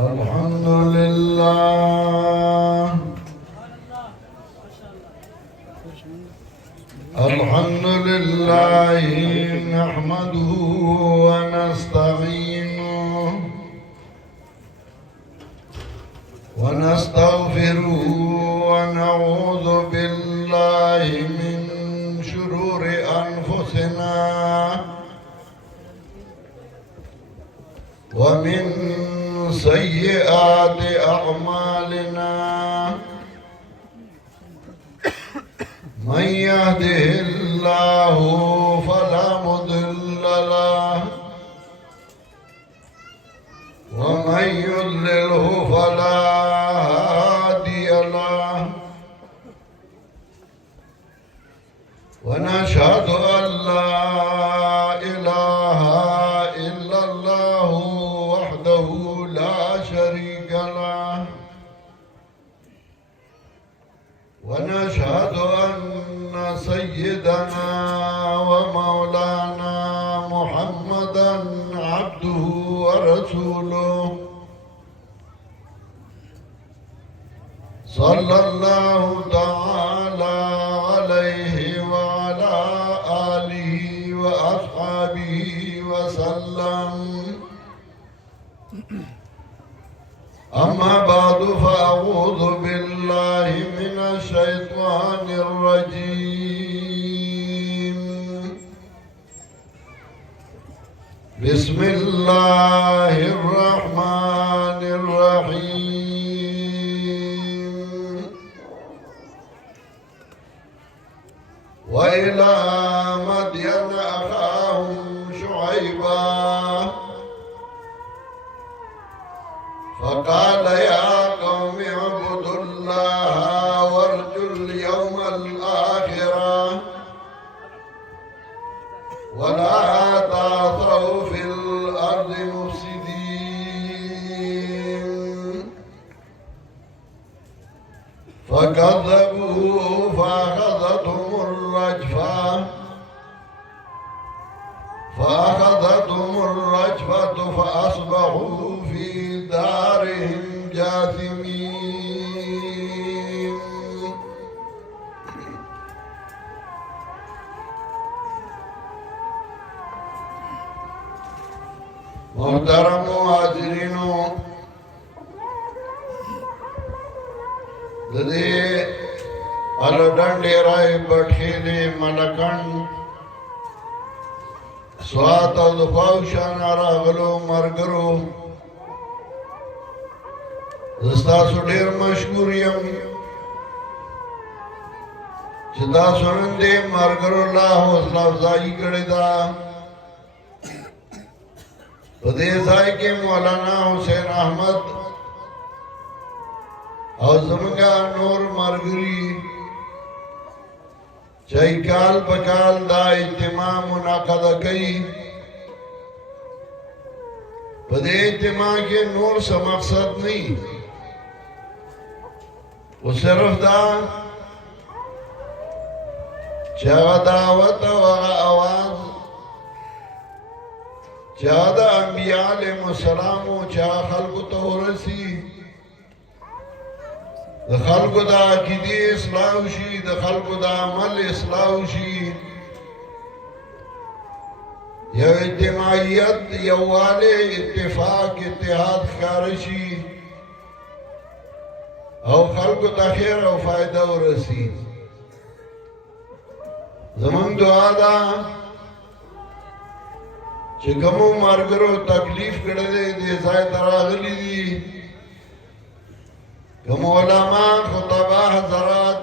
الحمد لله الحمد لله نحمده ونستعينه ونستغفره ونعوذ بالله من شرور أنفسنا ومن سيئات أعمالنا من يهده الله فلا مضل له ومن يضلله فلا هادي له ونشهد أن لا إله إلا الله وحده لا شريك له ونشهد أن سيدنا ومولانا محمدا عبده ورسوله صلى الله تعالى عليه وعلى آله وأصحابه وسلم أما بعد فأعوذ بالله من الشيطان الرجيم بسم الله الرحمن الرحيم وإلى مدين أخاهم شعيبا فقال يا قوم اعبدوا الله وارجوا اليوم الآخرة ولا تعثوا في الأرض مفسدين فكذبوه فأخذتهم الرجفة فأصبحوا في دارهم جاثمين محترم حاضرینو ددی الڈن ڈیرائی بٹھی دی ملکن سوات او دفاوشان راغلو مرگرو دستاسو ډیر مشکور یم چې دا سنندې مرګرو الله حوصله افزایي کړې ده په دې ځای کې مولانا حسین احمد او زمونږه نور ملګري چې کال په کال دا اجتماع منعقده کوي په دې اجتماع کې نور څه مقصد نه و صرف دا چا دعوت و آواز چا دا انبیاء علیہ السلام و چا خلق تورسی دا خلق دا عقیدی اصلاح شي دا خلق دا عمل اصلاح شي یو اجتماعیت یوواله اتفاق اتحاد خارشی او خلق تا خیر او فائدہ ورسی زمان دعا دا چه کمو مرگرو تکلیف کرده دی زای تراغلی دی کم علماء خطبہ حضرات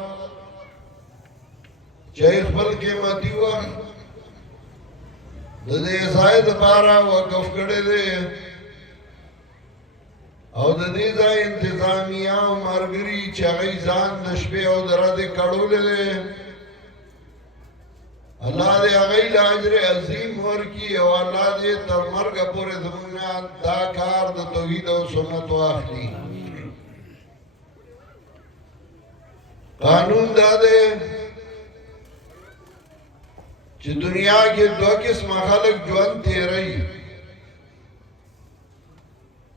چه اخبر قیمتی وقت دی زای دپارا وقف کرده او د دې ځای انتظامیه او مرګري چې هغه ځان د شپې او د ورځې کړولې ده الله دې هغه له اجر عظیم ورکړي او الله دې تر مرګ پورې زموږ دا کار د توحید او سنت واخلي قانون دا ده چې دنیا کې دوه قسم خلک ژوند تیري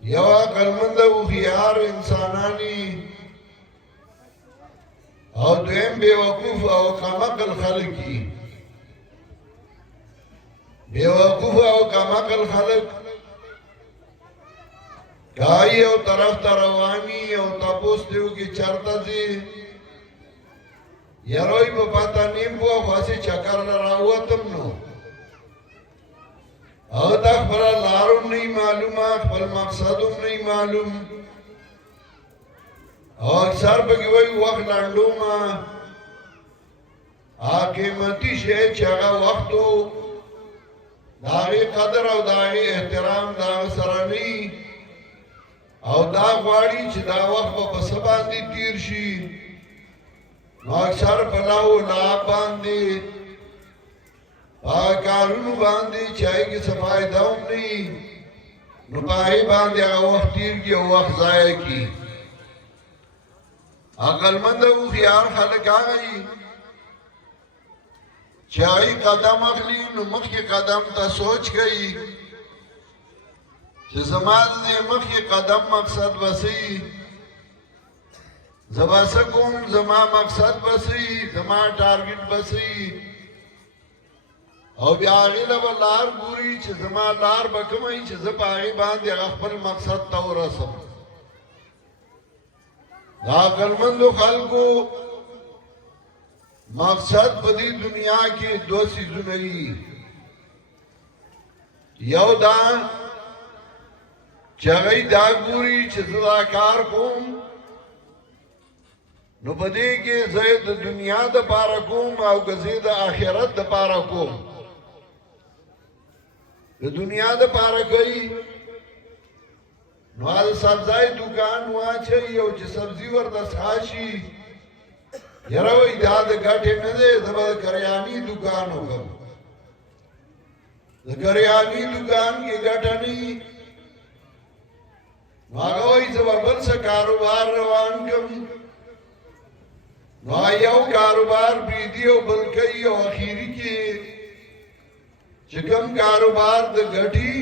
یو عقلمند او خيار انسانانی او دویم بیوقوف او کمقل خلقی بیوقوف او کمقل خلق کائی او طرف تروانی او تپوس دیو کی چرتا زی یروی پا پاتا نیم بوا خواسی چکر لراواتم نو او تا خبر لارم نہیں معلوم خبر مقصدم نہیں معلوم او اکثر پکی وی وقت لانڈو ما آقیمتی شے چاگا وقتو داغی قدر او داغی احترام داغی سرانی او دا غواړي چې دا وخت په سبا باندې تیر شي نو اکثر پلاو لا باندې کارونو باندې چای کې صفای داوم نه نو پای باندې هغه وخت تیر کی او وخت ضایع کی عقلمند او خيار خلک هغه چای قدم اخلي نو مخکې قدم ته سوچ کوي چې زما د مخکې قدم مقصد وسی زما سکوم زما مقصد وسی زما ټارګټ وسی او بیا غیله ولار ګوري چې زما لار بکمای چې زه پاغي باندې خپل مقصد ته ورسم دا عقلمندو خلکو مقصد په دې دنیا کې دوه سيزونه دي یو دا چاگئی دا گوری چه زدا کار کوم نو بدے کے زید دنیا دا پارا کوم او گزید آخرت دا پارا کوم دنیا دا پارا کئی نو آل سبزائی دکان وہاں چاہی او چه سبزی وردس خاشی یروی دا دا گھٹے ندے زبا کریانی دکانو کم دا کریانی دکان کے گھٹا نہیں ماغوی زبابل سا کاروبار روان کم نو آیاو کاروبار بیدیو بلکی او اخیری کی چکم کاروبار دا گھٹی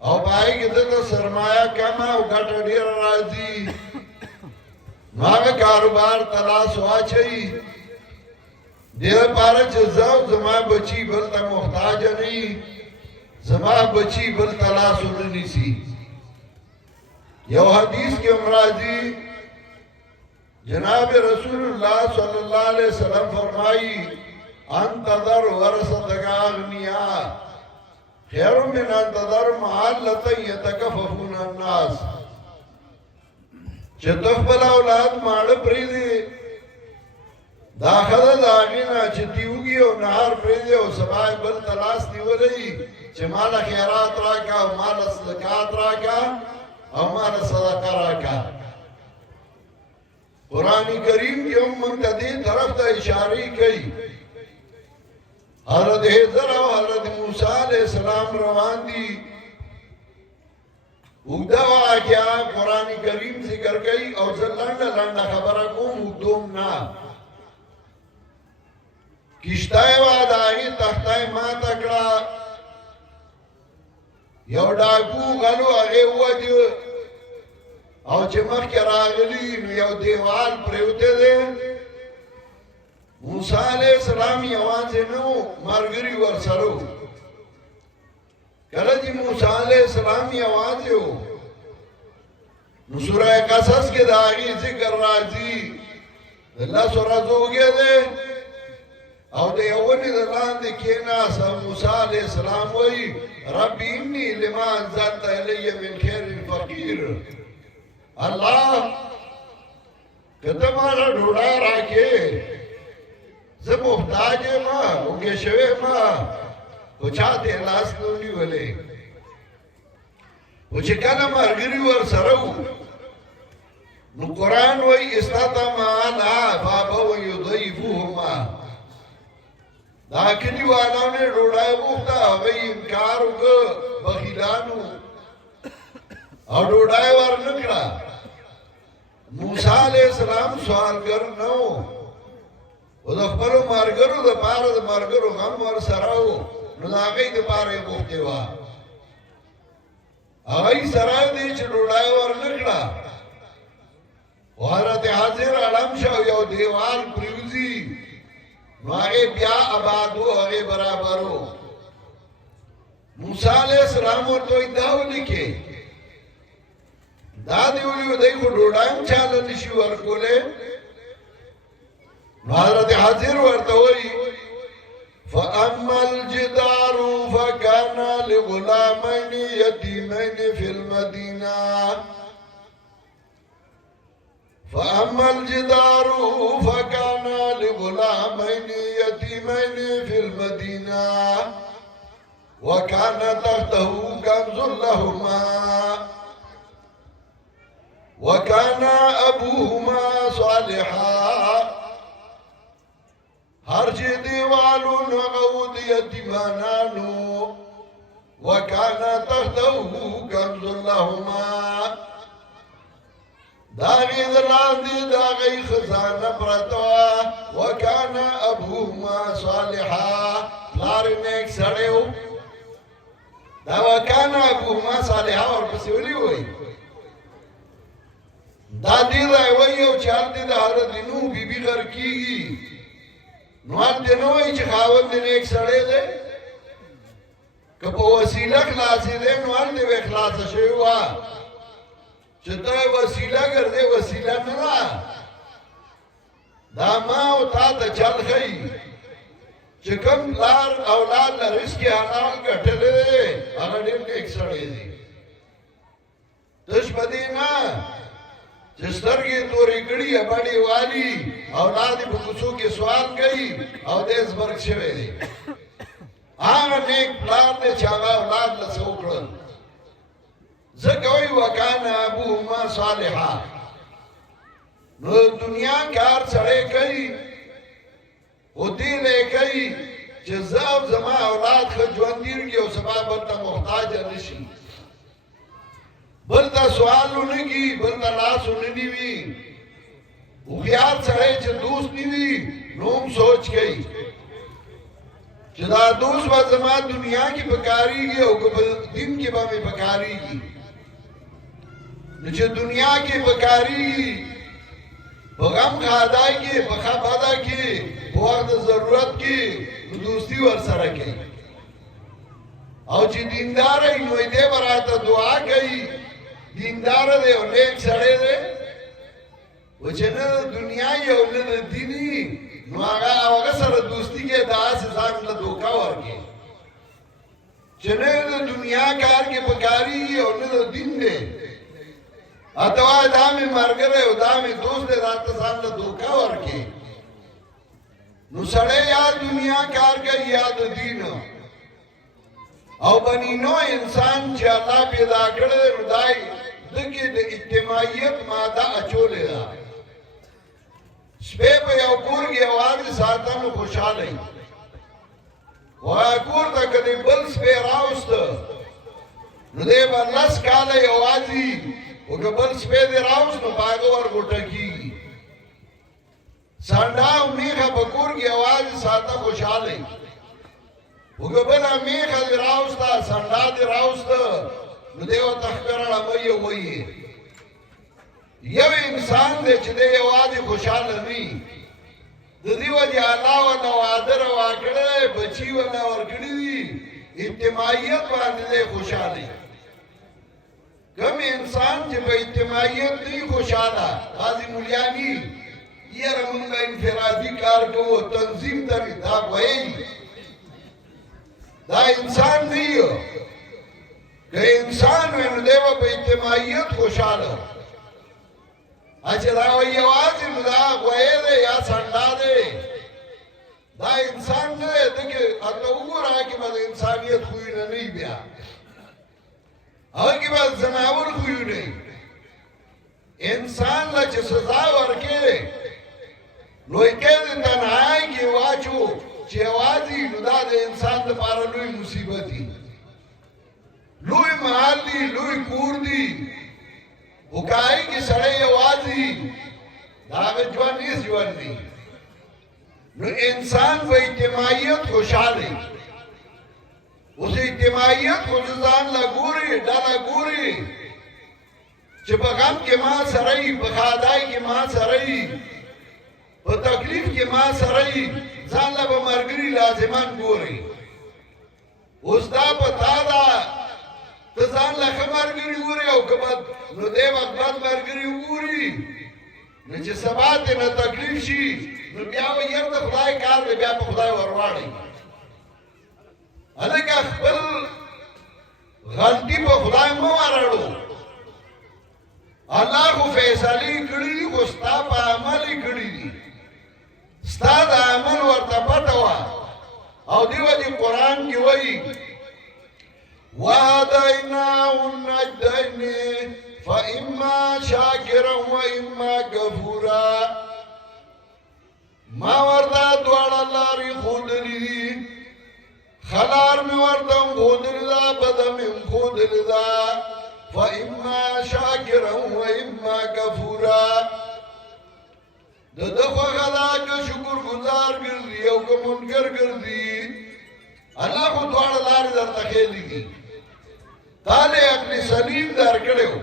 او پائی که دا سرمایہ کم او گھٹا دیر رازی ماغا کاروبار تلاس واچئی دیر پارا چزاو زما بچی بلتا محتاج نہیں زما بچی بل تلاسو ننیسی یو حدیث کے امراضی جناب رسول اللہ صلی اللہ علیہ وسلم فرمائی انتظر ورثتک اغنیاء خیر من انتظر محلتا یتکففون الناس چه تخبل اولاد ماڑ پریدے داخل داغینا چه تیوگی و نهار پریدے و سبای بل تلاس نیو رئی چه مالا خیرات راکا و مالا صدقات راکا او مالا صدقہ راکا قرآن کریم کی منگتا دی طرف تا اشاری کئی حضرت حضر و حضرت موسیٰ علیہ السلام روان دی اگدہ واقعہ قرآن کریم ذکر کئی اور لنڈا لنڈا خبرکوم اگدوم نا کشتای واد آگی تختای ما تکڑا یو ڈاکو غلو آگے ہوا جو او چمک کے راغلی نو یو دیوال پریوتے دے موسیٰ علیہ السلام یوان سے نو مرگری ورسرو کلچی موسیٰ علیہ السلام یوان سے ہو نو سورہ قصص کے داغی ذکر راضی اللہ سورہ زو گئے دے او دے اونی دلان دے کینا سا موسیٰ علیہ السلام ہوئی ربی انی لما انزلت علی من خیر فقیر اللہ کتمانا ڈھوڑا راکے زب محتاج ما اونگے شوے ما کچھاتے لاس نونی والے وچه کانا مرگری ور سرو نو قرآن وی استاتا معانا بابا وی ضیفوهما دا کلی والاو نے روڑای مختا وی انکارو که بخیلانو او روڑای ور نکڑا موسیٰ علیہ السلام سوال کرنو او دا خبرو مرگرو دا پارا دا مرگرو غم ور سرو نو دا غی دا پارا مختی وا هغه سره دې چې ډوډۍ ورنکړه حضرت حاضر علم شو یو دیوال پریوزی نو هغه بیا آبادو هغه برابرو موسی علیہ السلام ورته داو لیکي دا دیولیو دای کو ډوډۍ چاله نشي ورکوله حضرت حاضر ورته وایي فأما الجدار فكان لغلامين يتيمين في المدينة فأما الجدار فكان لغلامين يتيمين في المدينة وكان تحته كنز لهما وكان أبوهما صالحا هر چې دیوالو نغود یتیمانانو وکانا تحته کنز لهما داغی دلاندی داغی خزانه پرتوا وکانا ابوهما صالحا پلار نیک سڑیو دا وکانا ابوهما صالحا ورپسی ولی ہوئی دا دی رای ویو چار دی دا حضرت نوح بی بی غر کیگی نوان دنوی چه خاون دن ایک سڑے دے که پا وسیله خلاصی دے نوان دے وی خلاص شویوا چه تا وسیله کرده وسیله نرا دا ما و تا تا چل خی چه کم لار اولاد لرسکی حلال کٹلے دے اگر دن ایک سڑے دے تش بدی نا چسترگی توری کڑی بڑی والی اولادی بکسو کی سوال گئی او دیز برگ شوے دی آنگا نیک پلان دے چاگا اولاد لسوکرن زکوی وکانا ابوهما صالحا نو دنیا کار سڑے کئی او دیلے کئی چزاو زما اولاد خود جواندیر کی او سبا بلتا محتاج نشی بلتا سوالو نگی بلتا لاسو ننیوی اخیار سڑے چه دوست نیوی نوم سوچ گئی چه دا دوست با زمان دنیا کی پکاری گی او دن کی با میں پکاری گی چه دنیا کی پکاری گی بغم خادائی کی بخا بادا کی بوقت ضرورت کی دوستی ور سرکی او چه دیندار انوی دے براتا دعا گئی دیندار دے او نیک سڑے دے وچه نه دنیا یو نه دینی نو هغه سره دوستی کې داس ځان له دوکا ورکي چې نه دنیا کار کې پکاري او نه دین دې اته دا مې مرګره او دا مې دوست دې راته ځان له دوکا ورکي نو سړی یا دنیا کار کوي یا د دین او بنی نو انسان چې الله پیدا کړی ردای دغه د اجتماعیت ماده اچولې ده سپه په یو کور کې आवाज ساتنه خوشاله وای کور ته کدی بل سپه راوست نو دې باندې کاله आवाजي او بل سپه دې راوست نو باغ ور ګټکی سانډاو میخه په کور کې आवाज ساته خوشاله وګبل میخه دې راوست سانډا دې راوست نو دیو تخکرړه وایي وایي یو انسان دې چې دې आवाज خوشاله ني د دې وجه الله او نوادر واکړه بچي و نه ورګړي اجتماعیت باندې خوشاله کوم انسان چې په اجتماعیت نه خوشاله غازی مولیانی یې رمونګه انفرادي کار کوو تنظیم ته دا وایي دا انسان دیو که انسان ونو دیو په اجتماعیت خوشاله اچھا دا وی آواز دا غوئے دے یا سنڈا دے دا انسان دے دیکھے اتا اگر آکی بعد انسانیت خوئی نہیں بیا آکی بعد زناور خوئی نہیں انسان لچ سزا ورکے لوئی کہ دے تنہائی کی واچو چی آوازی ندا دے انسان دے پارا لوئی مصیبتی لوئی محل دی لوئی کور دی وکائی کی سڑے آوازی داغ جوان نیس جوان نہیں نو انسان و اجتماعیت خوشحالی اوس اجتماعیت خو ځان لا ګوري ډله ګوري چې په غم کې ما سره یي په ښادۍ کې ما سره یي په تکلیف کې ما سره یي ځان له به ملګري لازمان ګوري اوس دا پتا ده ته ځان له ښه ملګري ګورې او که بد نو دی وخت بد ملګري وګوري نو چې سبا ته نه تکلیف شي نو بیا به یر د خدای کار دی بیا په خدای ورواړئ هلکه خپل غلطي په خدای مه وراړو الله خو فیصلې کړي دي خو ستا په عمل یې کړي دي ستا د عمل ورته پته وه او دې وجې قرآن کې وایي وهديناه النجدين فإما شاكرا وإما كفورا ما ورته دواړه لارې ښودلې دي ښه لار مې ورته ښودلې ده بده مې ښودلې ده فإما شاكرا وإما كفورا د ده خوښه ده که شکر ګزار ګرځي او که منکر ګرځي الله خو دواړه لارې درته ښیلې دي تا له عقل سلیم درکړی و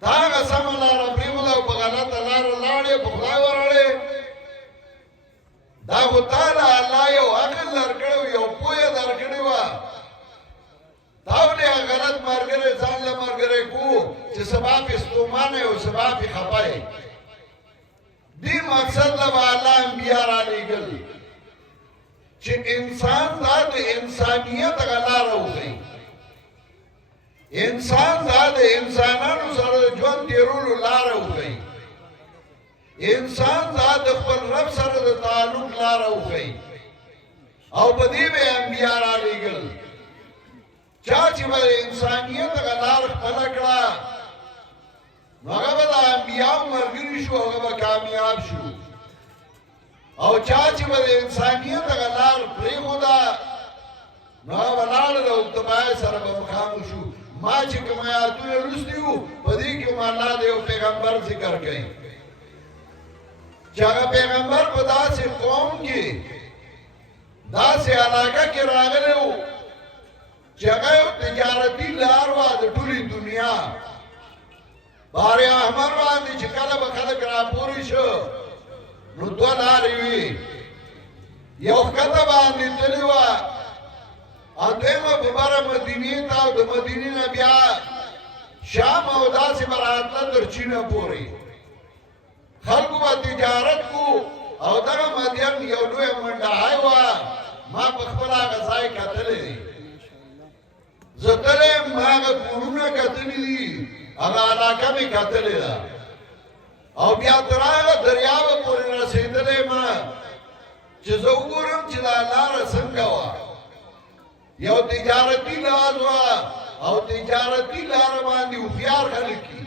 تا هغه سمه لاره پرېښوده او په غلطه لاره لاړې په خدای ورړې دا خو تا له الله یو عقل درکړی و یو پوهه درکړې وه تا ولې هغه غلط ملګری ځان له ملګری کو چې سبا پې ستومانه یې او سبا پې خفه یې دې مقصد له به الله انبیا رالېږل چې انسان دا د انسانیت هغه لاره وښیي انسان دا د انسانانو سره د ژوند تېرولو لاره وښیي انسان دا د خپل رب سره د تعلق لاره وښیي او په دې به یې انبیا رالېږل چا چې به د انسانیت هغه لاره خپله کړه نو هغه به د انبیاو ملګري شو هغه به کامیاب شو او چا چې به د انسانیت هغه لار پرېښوده نو هغه به لاړل او تبای سره به مخامخ شو ما چې کوم آیاتونه لوستي وو په دې کې هم الله د یو پیغمبر ذکر کوي چې هغه پیغمبر په داسې قوم کې داسې علاقه کې راغلی و چې هغه یو تجارتي لار وه د ټولې دنیا بحر احمر باندې چې کله به خلک راپورې شو نو دوه لارې وي یو ښکته باندې تللې وه او دویمه په بره مدینې ته او د مدینې نه بیا شام او داسې به راتله تر چینه پورې خلکو به تجارت کو او دغه مدین یو لویه منډهی وه ما په خپل هغه ځای کتلی دی زه تللی یم ما هغه کورونه کتلي دي هغه علاقه مې کتلې ده او بیا تر هغه دریابه پورې رسېدلی یم چې زه وګورم چې دا لاره څنګه وه یو تجارتي لار وه او تجارتي لاره باندې هوښیار خلک دي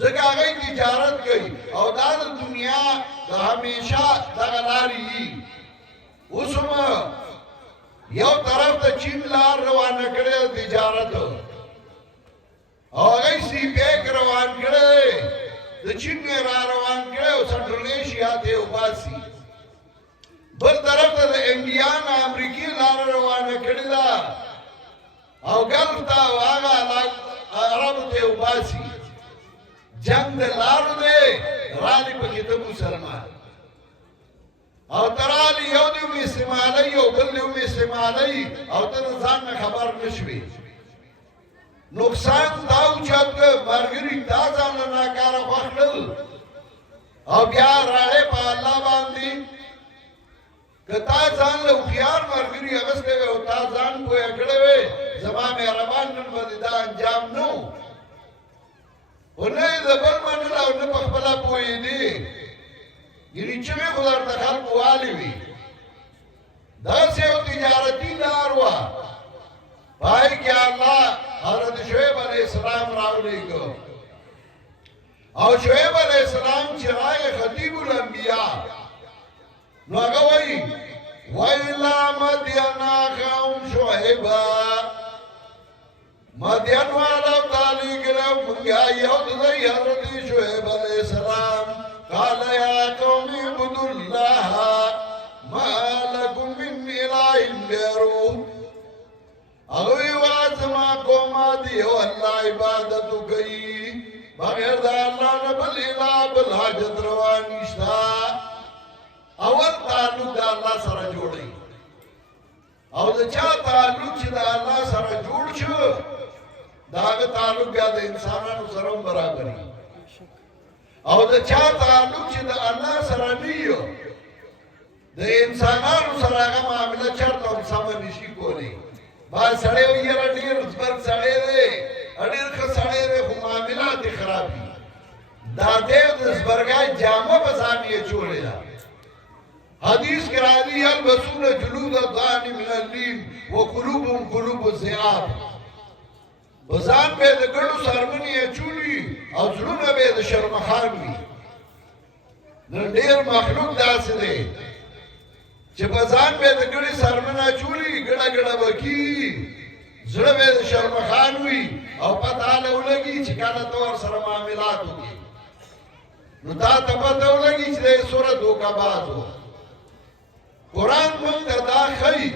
ځکه هغوی تجارت کوي او دا د دنیا د همیشه دغه لارې دي اوس هم یو طرف ته چین لار روانه کړې ده تجارت او هغوی سی پیک روان کړی د چین نه را روان کړی او سنټرل ایشیا ته یې وباسي بل طرف ته د انډیا نه امریکې لاره روانه کړې ده او ګلف ته او هغه عربو ته یې وباسي جنګ د لارو دی رالې پکې ته مسلمان او ته رالې یو دې هم استعمالوي او بل دې هم استعمالوي او ته د ځان نه خبر نه شوې نقصان دا اوچت که ملګري تا ځان له ناکاره خوښ کړل او بیا راړې په الله باندې که تا ځان له هوښیار ملګري اخیستی وی او تا ځان پوهه کړی وی زما مهربان نن به دې دا انجام نه و خو نه یې د بل منل او نه په خپله پوهېدې یعنې چغې خو درته خلکو والې وي داسې یو تجارتي لار وه په هغې کې الله حضرت شعیب علیه السلام راولېږه او شعیب علیه السلام چې راغی خطیب الانبیا نو هغه وایي وإلى مدین أخاهم شعیبا مدین والا ته لېږلی مونږه یو د دی حضرت شعیب علیه السلام قال یا قوم اعبدوا الله ما لكم من إله غیره عبادت کوي بغیر د الله نه بل اله بل حاجت روا نشتا اول تعلق د الله سره جوړي او د چا تعلق چې د الله سره جوړ شو داغه تعلق بیا د انسانانو سره برابري او د چا تعلق چې د الله سره نیو د انسانانو سره هغه معامله چرته هم سم نشي کولی با سړی وي یاره ډېر زبر سړی دی ډېر ښه سړی دی خو معاملات یې خراب دي دا دی د زبرګۍ جامه په ځان یې چولې ده حدیث کې راځي یلبسون جلود الضأن من اللین وقلوبهم قلوب الذئاب په ځان به د ګړو څرمنې اچولي او زړونه به د شرمخان وي نن ډېر مخلوق داسې دی چې په ځان به د ګړې څرمنه اچولي ګړه ګړه به کېږي زړه به د شرمخان وي او پته هله ولګي چې کله ته ورسره معاملات وکړي نو تا ته پته ولګي چې دی څومره دوکهباز و قرآن موږ ته دا ښیي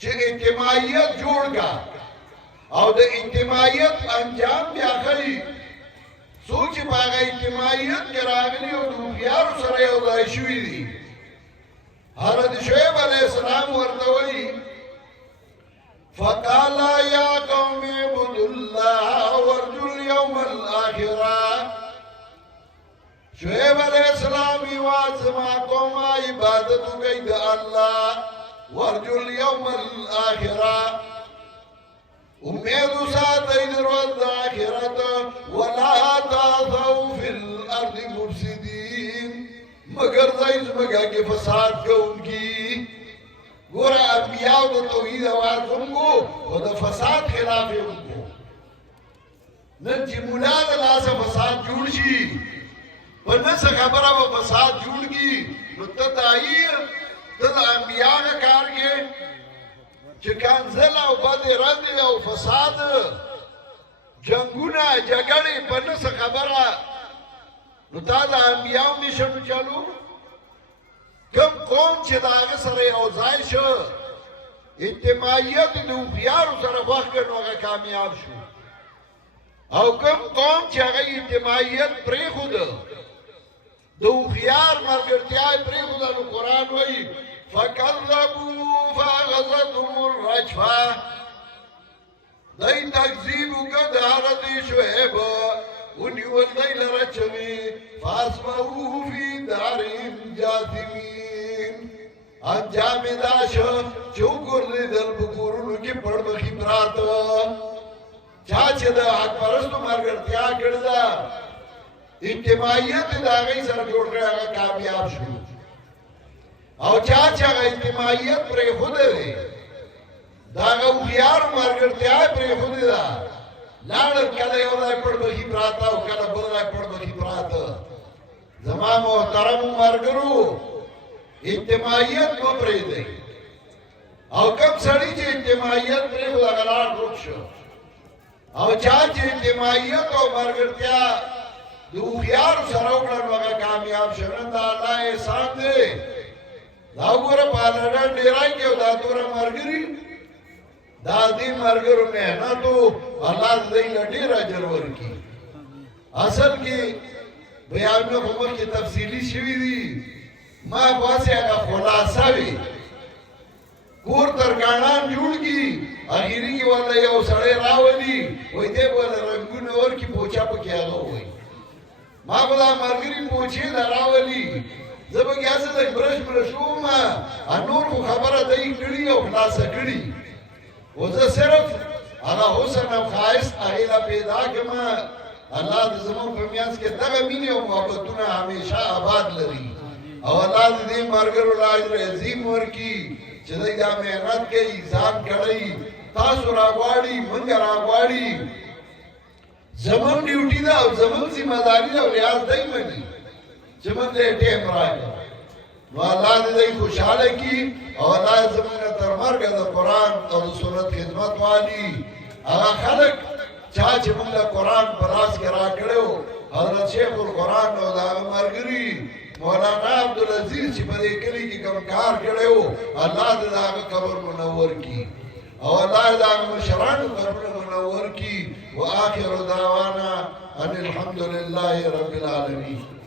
چې اجتماعیت جوړ کا او د اجتماعیت انجام بیا ښیي څوک چې په هغه اجتماعیت کې راغلي او د هوښیارو سره یو ځای شوي دي حضرت شعیب علیہ السلام ورته وایي فقال یا قوم اعبدوا الله وارجوا اليوم الاخره شعیب علیہ السلام یواز ما قوم عبادت کوي د الله وارجوا اليوم الاخره امید ساتئ د ورځ د آخرت ولا تعثوا فی الارض مفسدین مگر ځای زمکه کې فساد کوونکي ګوره انبیاء د توحید اواز وکړو او د فساد خلاف یې وکړو نن چې مولا د لاسه فساد جوړ شي په نسه خبره به فساد جوړ کړي نو ته دایي ته د انبیاء نه کار کې چې کنزل او بد رد او فساد جنگونه جګړې په نسه خبره نو تا د انبیاء میشنو چالو کم قوم چې د هغه سره یو ځای شو اجتماعیت د هوښیارو سره خوښ کړ نو هغه کامیاب شو او کم قوم چې هغه اجتماعیت پرېښوده د هوښیار ملګرتیا یې پرېښوده نو قرآن وایي فکذبوا فاخذتهم الرجفه دی تکذیب وکړه د حضرت شعیب ونیول دی لره چوي فاصبحوا فی دارهم جاثمین انجام یې دا شو چې وګرځېدل په کورونو کې پړمخي پراته چا چې د حق پرستو ملګرتیا کړې ده اجتماعیت یې د هغې سره جوړ کړی هغه کامیاب شو او چا چې هغه اجتماعیت پرېښودی دی د هغه هوښیارو ملګرتیا یې پرېښودې ده لاړل کله یو ځای پړمخي پراته او کله بل ځای پړمخي پراته زما محترمو ملګرو اجتماعیت مه پرېږدئ او کوم سړي چې اجتماعیت پرېښود هغه لاړ ورک شو او چا چې اجتماعیت او ملګرتیا د هوښیارو سره وکړه نو هغه کامیاب شو نن د الله احسان دی دا وګوره په لنډن ډېرای کې او دا دومره ملګري دا دې ملګرو محنتو الله دې له ډېر اجر ورکړي اصل کې بیانونه خو مخکې تفصیلي شوي دي ما باسې هغه خلاصه وي کور ترکاڼان جوړ کړي اخري کې ورته یو سړی راولي وایي دی به له رنګونه ورکړي پوچا پکې هغه وایي ما به دا ملګري پوچې له راولي زه به کې هسې لږ برش وم نور خو خبره دی کړي او خلاصه کړي و زه صرف هغه حسن او ښایست هغې له پیدا کړمه الله د زموږ په منځ کې دغه مینې او محبتونه همیشه آباد لري او الله د دې ملګرو له اجر عظیم ورکړي چې دوی دا محنت کوي ځان کړی تاسو راغواړي موږ راغواړي زموږ ډیوټي ده او زموږ ذمه داري ده او لحاظ دی مني چې موږ دې ټیم راکړو نو الله دې خوشحاله کړي او الله زموږ نه تر مرګه د قرآن او د سنت خدمت والي هغه خلک چا چې موږ له قرآن په لاس کې راکړی حضرت شیخ القرآن او د هغه ملګري مولانا عبدالعزیز چې په دې کلي کې کوم کار کړی و الله دې د هغه قبر منور کړي او الله دې د هغه مشرانو قبرونه منور کړي व आखिर दावाना अनिल हम्दुलिल्लाहि रब्बिल आलमीन।